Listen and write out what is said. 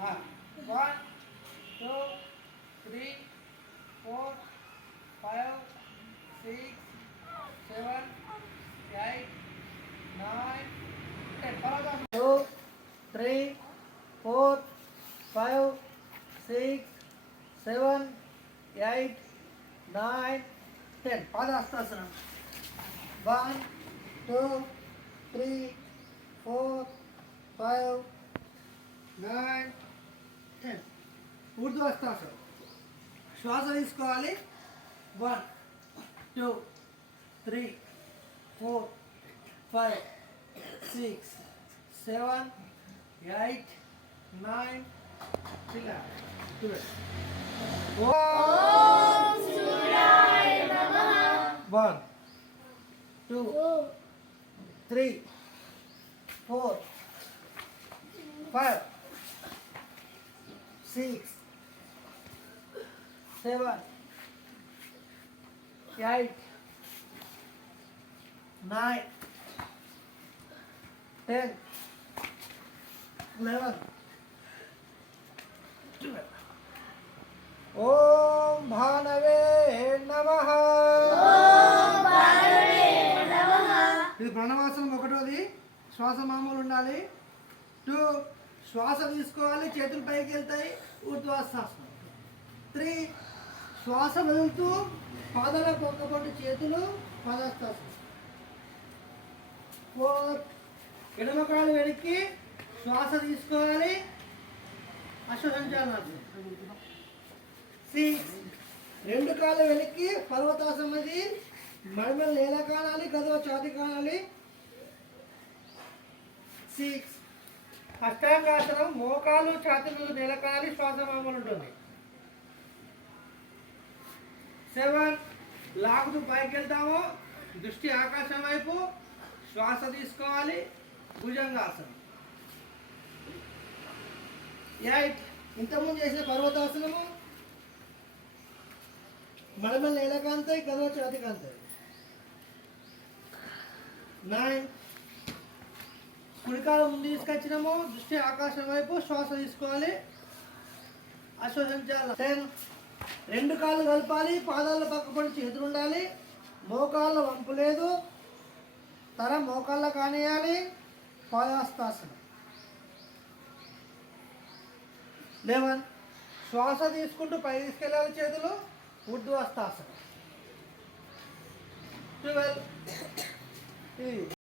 One two three four five six seven eight nine ten two three four five six seven eight nine ten పాదాస్తాసనం one two three four five nine ten Urdu హస్తాసనం శ్వాస తీసుకోవాలి one two three four five six seven eight nine ఇలా one two three four five six seven eight ten, eleven, twelve. ఓం భానవే నమః ఇది ప్రణవాసనం ఒకటోది. శ్వాస మామూలు ఉండాలి. టూ శ్వాస తీసుకోవాలి చేతులు పైకి వెళ్తాయి ఊర్ధ్వాసాసనం త్రీ శ్వాస వదులుతూ పాదాల పొక్కబొట్టు చేతులు పాదాస్తాసనం ఫోర్ ఎడమ కాలు వెనక్కి శ్వాస తీసుకోవాలి అశ్వసంచాలనాలు సిక్స్ రెండు కాళ్ళు వెనక్కి పర్వతాసనం అది మడిమల నేల కాలాలి గదవ చాతి కాలాలి సిక్స్ అష్టాంగాసనం మోకాలు ఛాతీలు నిలకాలి కానాలి శ్వాస ఉంటుంది సెవెన్ లాగుతూ పైకి వెళ్తాము దృష్టి ఆకాశం వైపు శ్వాస తీసుకోవాలి భుజంగాసనం. ఎయిట్ ఇంతకుముందు చేసిన పర్వతాసనము మడమల నేలకాంతాయి కదవ చాతికాంతాయి నైన్ కుడికాలు ముందు తీసుకొచ్చినాము దృష్టి ఆకాశం వైపు శ్వాస తీసుకోవాలి. ఆశ్వసించాలి టెన్ రెండు కాళ్ళు కలపాలి పాదాల పక్క పడి ఉండాలి మోకాళ్ళ వంపు లేదు. తర మోకాళ్ళ కానియాలి. పాదాస్తాసనం. లెవెన్. శ్వాస తీసుకుంటూ పై తీసుకెళ్ళాలి చేతులు. ఉర్ధ్వస్తాసనం. ట్వెల్వ్.